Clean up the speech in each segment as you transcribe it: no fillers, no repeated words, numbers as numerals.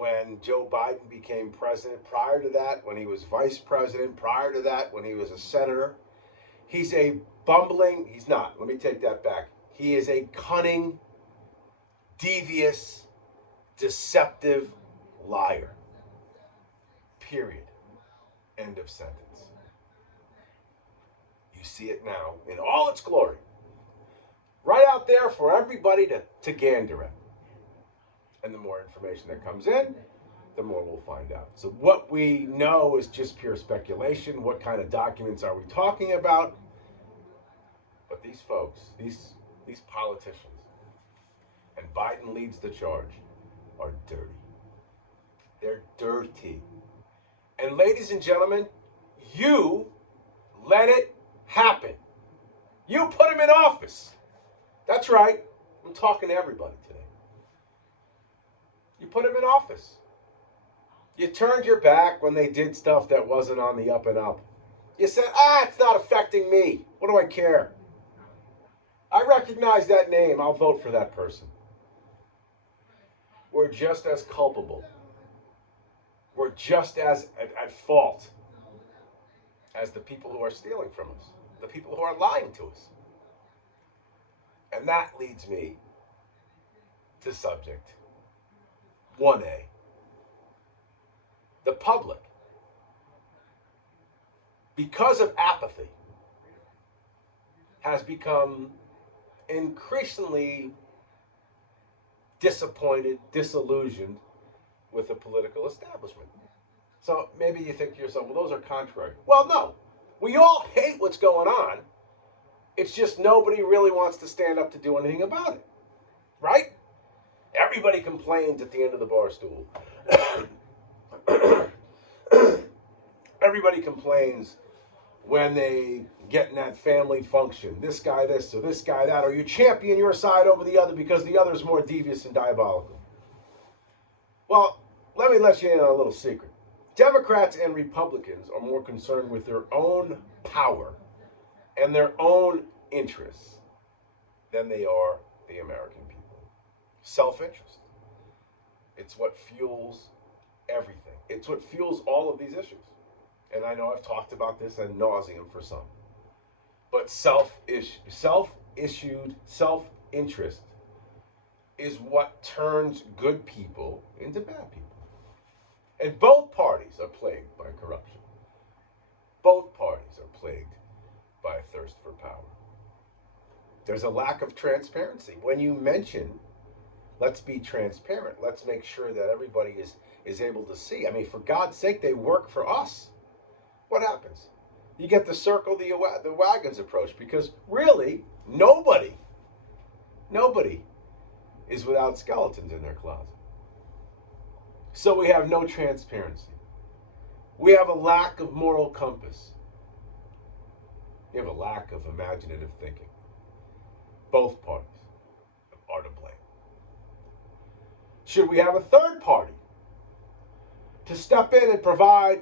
when Joe Biden became president, prior to that, when he was vice president, prior to that, when he was a senator. He's a he's not, let me take that back. He is a cunning, devious, deceptive liar. Period. End of sentence. You see it now in all its glory. Right out there for everybody to gander at. And the more information that comes in, the more we'll find out. So what we know is just pure speculation. What kind of documents are we talking about? But these folks, these politicians, and Biden leads the charge, are dirty. They're dirty. And ladies and gentlemen, you let it happen. You put him in office. That's right. I'm talking to everybody today. You put him in office. You turned your back when they did stuff that wasn't on the up and up. You said, it's not affecting me. What do I care? I recognize that name. I'll vote for that person. We're just as culpable. We're just as at fault as the people who are stealing from us, the people who are lying to us. And that leads me to subject 1A. The public, because of apathy, has become increasingly disappointed, disillusioned with the political establishment. So maybe you think to yourself, well, those are contrary. Well, no. We all hate what's going on. It's just nobody really wants to stand up to do anything about it. Right? Everybody complains at the end of the bar stool. Everybody complains when they get in that family function. This guy this, or this guy that, or you champion your side over the other because the other is more devious and diabolical. Well, let me let you in on a little secret. Democrats and Republicans are more concerned with their own power and their own interests than they are the American people. Self-interest. It's what fuels everything. It's what fuels all of these issues. And I know I've talked about this ad nauseum for some. But self-issued, self-interest is what turns good people into bad people. And both parties are plagued by corruption. Both parties are plagued by a thirst for power. There's a lack of transparency. When you mention, let's be transparent, let's make sure that everybody is able to see. I mean, for God's sake, they work for us. What happens? You get the circle the wagons approach, because really, nobody is without skeletons in their closet. So we have no transparency. We have a lack of moral compass. We have a lack of imaginative thinking. Both parties are to blame. Should we have a third party to step in and provide,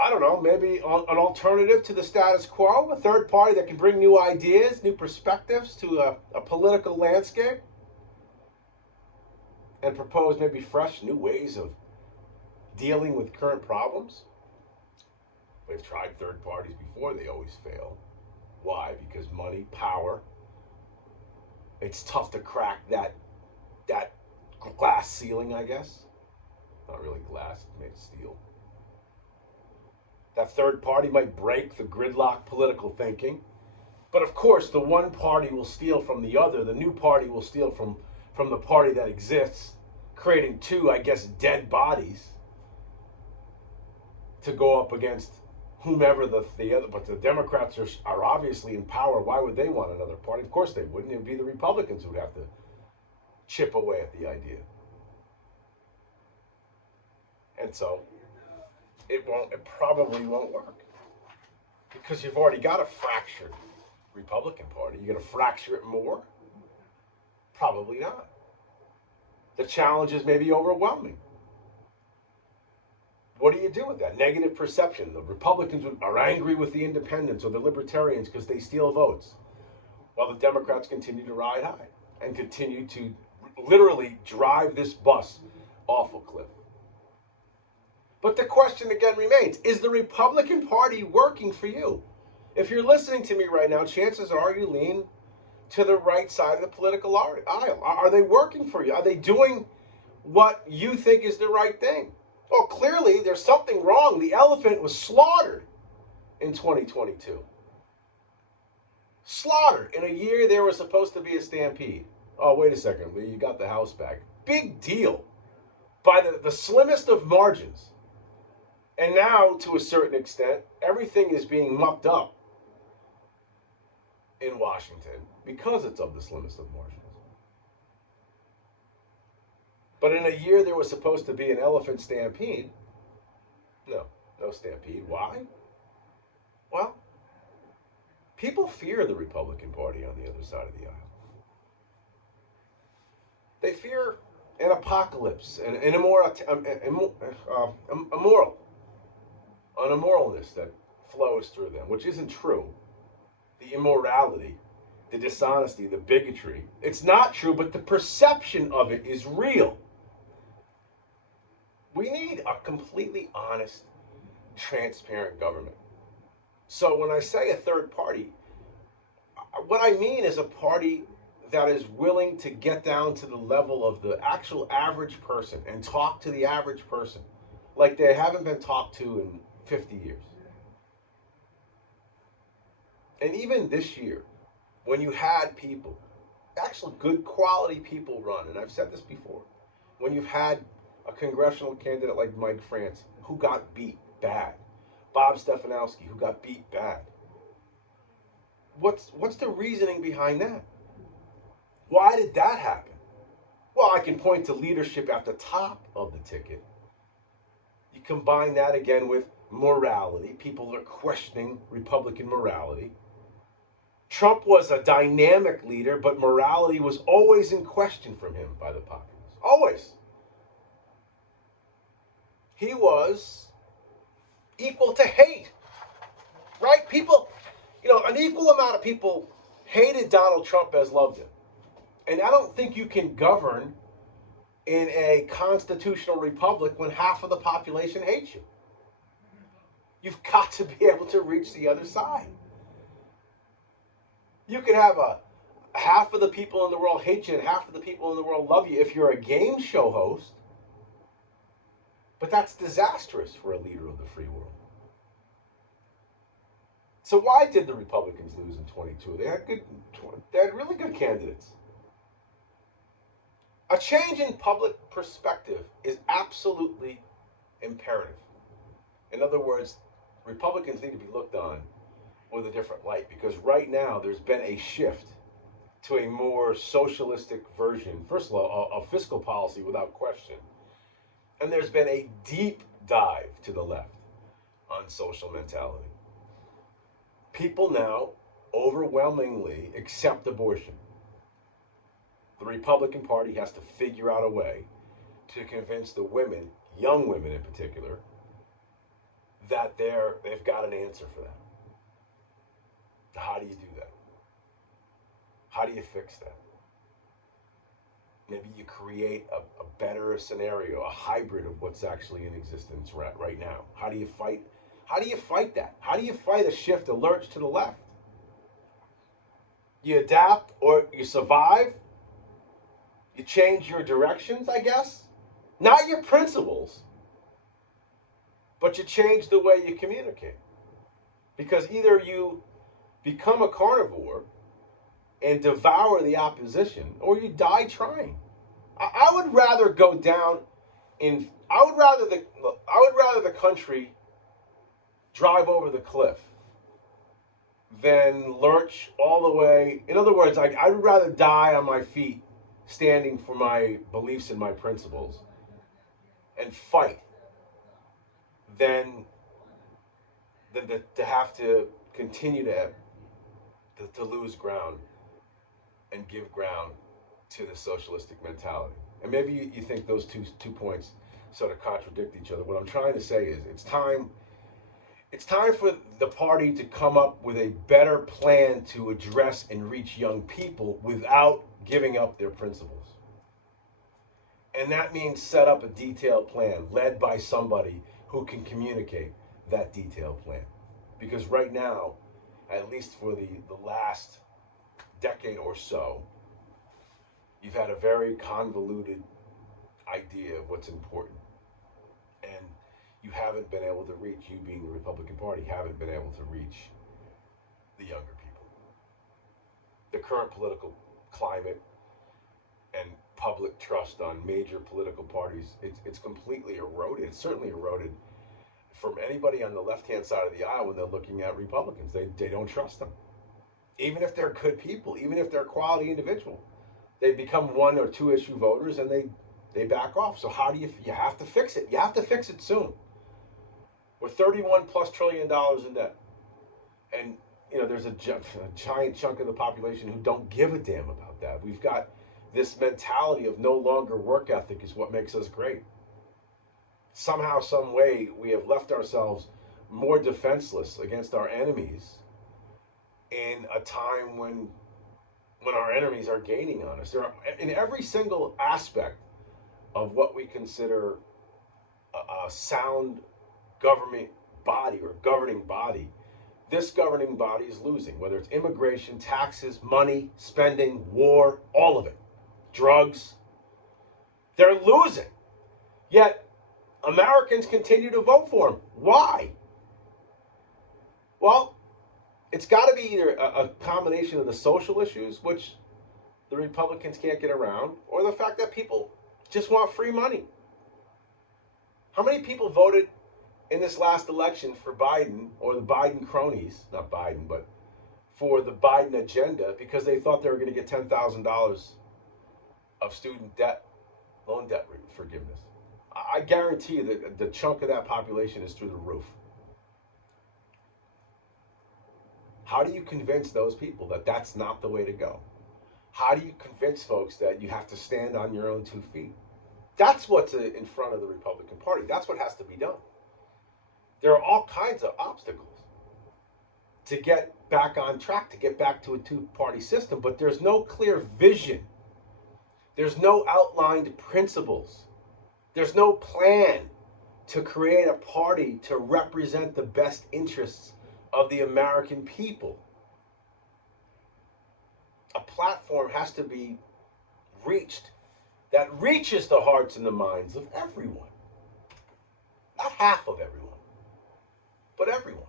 I don't know, maybe an alternative to the status quo, a third party that can bring new ideas, new perspectives to a political landscape, and propose maybe fresh, new ways of dealing with current problems? We've tried third parties before. They always fail. Why? Because money, power. It's tough to crack that glass ceiling, I guess. Not really glass, it's made of steel. That third party might break the gridlock political thinking. But of course, the one party will steal from the other. The new party will steal from the party that exists, creating two, I guess, dead bodies to go up against whomever the other. But the Democrats are obviously in power. Why would they want another party? Of course they wouldn't. It would be the Republicans who would have to chip away at the idea. And so it probably won't work, because you've already got a fractured Republican Party. You're going to fracture it more? Probably not. The challenges may be overwhelming. What do you do with that? Negative perception. The Republicans are angry with the independents or the libertarians because they steal votes, while the Democrats continue to ride high and continue to literally drive this bus off a cliff. But the question again remains, is the Republican Party working for you? If you're listening to me right now, chances are you lean to the right side of the political aisle. Are they working for you? Are they doing what you think is the right thing? Well, clearly there's something wrong. The elephant was slaughtered in 2022. Slaughtered. In a year there was supposed to be a stampede. Oh, wait a second, Lee, you got the House back. Big deal. By the slimmest of margins. And now, to a certain extent, everything is being mucked up in Washington because it's of the slimmest of margins. But in a year there was supposed to be an elephant stampede. No stampede. Why? Well, people fear the Republican Party on the other side of the aisle. They fear an apocalypse, an immoralness that flows through them, which isn't true. The immorality, the dishonesty, the bigotry, it's not true, but the perception of it is real. We need a completely honest, transparent government. So when I say a third party, what I mean is a party that is willing to get down to the level of the actual average person and talk to the average person like they haven't been talked to in 50 years. And even this year, when you had people, actual good quality people run, and I've said this before, when you've had a congressional candidate like Mike France who got beat bad, Bob Stefanowski who got beat bad, what's the reasoning behind that? Why did that happen? Well, I can point to leadership at the top of the ticket. You combine that again with morality. People are questioning Republican morality. Trump was a dynamic leader, but morality was always in question from him by the populace. Always. He was equal to hate. Right? People, an equal amount of people hated Donald Trump as loved him. And I don't think you can govern in a constitutional republic when half of the population hates you. You've got to be able to reach the other side. You can have half of the people in the world hate you and half of the people in the world love you if you're a game show host. But that's disastrous for a leader of the free world. So why did the Republicans lose in 22? They had really good candidates. A change in public perspective is absolutely imperative. In other words, Republicans need to be looked on with a different light because right now there's been a shift to a more socialistic version, first of all, of fiscal policy without question. And there's been a deep dive to the left on social mentality. People now overwhelmingly accept abortion. The Republican Party has to figure out a way to convince the women, young women in particular, that they've got an answer for that. How do you do that? How do you fix that? Maybe you create a better scenario, a hybrid of what's actually in existence right now. How do you fight that? How do you fight a shift, a lurch to the left? You adapt or you survive. You change your directions, I guess. Not your principles, but you change the way you communicate. Because either you become a carnivore and devour the opposition, or you die trying. I would rather go down I would rather the country drive over the cliff than lurch all the way. In other words, I'd rather die on my feet standing for my beliefs and my principles and fight than to have to continue to lose ground and give ground to the socialistic mentality. And maybe you think those two points sort of contradict each other. What I'm trying to say is it's time for the party to come up with a better plan to address and reach young people without giving up their principles. And that means set up a detailed plan led by somebody who can communicate that detailed plan. Because right now, at least for the last decade or so, you've had a very convoluted idea of what's important. And you haven't been able to reach, you being the Republican Party, haven't been able to reach the younger people. The current political climate and public trust on major political parties, it's completely eroded. It's certainly eroded from anybody on the left-hand side of the aisle when they're looking at Republicans. They don't trust them. Even if they're good people, even if they're a quality individual, they become one or two issue voters and they back off. So how do you have to fix it? You have to fix it soon. We're $31+ trillion in debt. And there's a giant chunk of the population who don't give a damn about that. We've got this mentality of no longer work ethic is what makes us great. Somehow, some way, we have left ourselves more defenseless against our enemies in a time when our enemies are gaining on us. There are, in every single aspect of what we consider a sound government body or governing body, this governing body is losing, whether it's immigration, taxes, money, spending, war, all of it, drugs. They're losing. Yet Americans continue to vote for them. Why? Well, it's got to be either a combination of the social issues, which the Republicans can't get around, or the fact that people just want free money. How many people voted in this last election for Biden or the Biden cronies, not Biden, but for the Biden agenda because they thought they were going to get $10,000 of student debt, loan debt forgiveness? I guarantee you that the chunk of that population is through the roof. How do you convince those people that that's not the way to go? How do you convince folks that you have to stand on your own 2 feet? That's what's in front of the Republican Party. That's what has to be done. There are all kinds of obstacles to get back on track, to get back to a two-party system, but there's no clear vision. There's no outlined principles. There's no plan to create a party to represent the best interests of the American people. A platform has to be reached that reaches the hearts and the minds of everyone. Not half of everyone, but everyone.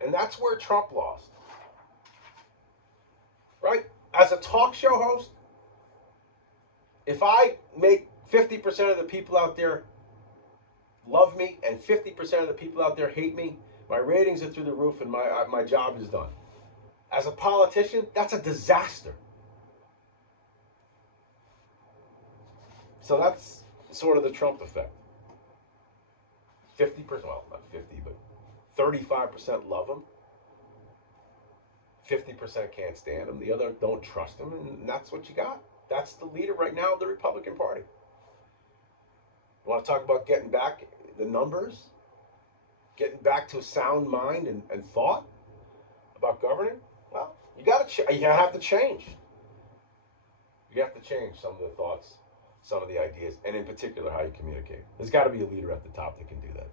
And that's where Trump lost. Right? As a talk show host, if I make 50% of the people out there love me and 50% of the people out there hate me, my ratings are through the roof and my job is done. As a politician, that's a disaster. So that's sort of the Trump effect. 50%, well, not 50, but 35% love him. 50% can't stand him. The other don't trust him, and that's what you got. That's the leader right now of the Republican Party. You want to talk about getting back the numbers? Getting back to a sound mind and thought about governing? Well, you have to change. You have to change some of the thoughts, some of the ideas, and in particular how you communicate. There's got to be a leader at the top that can do that.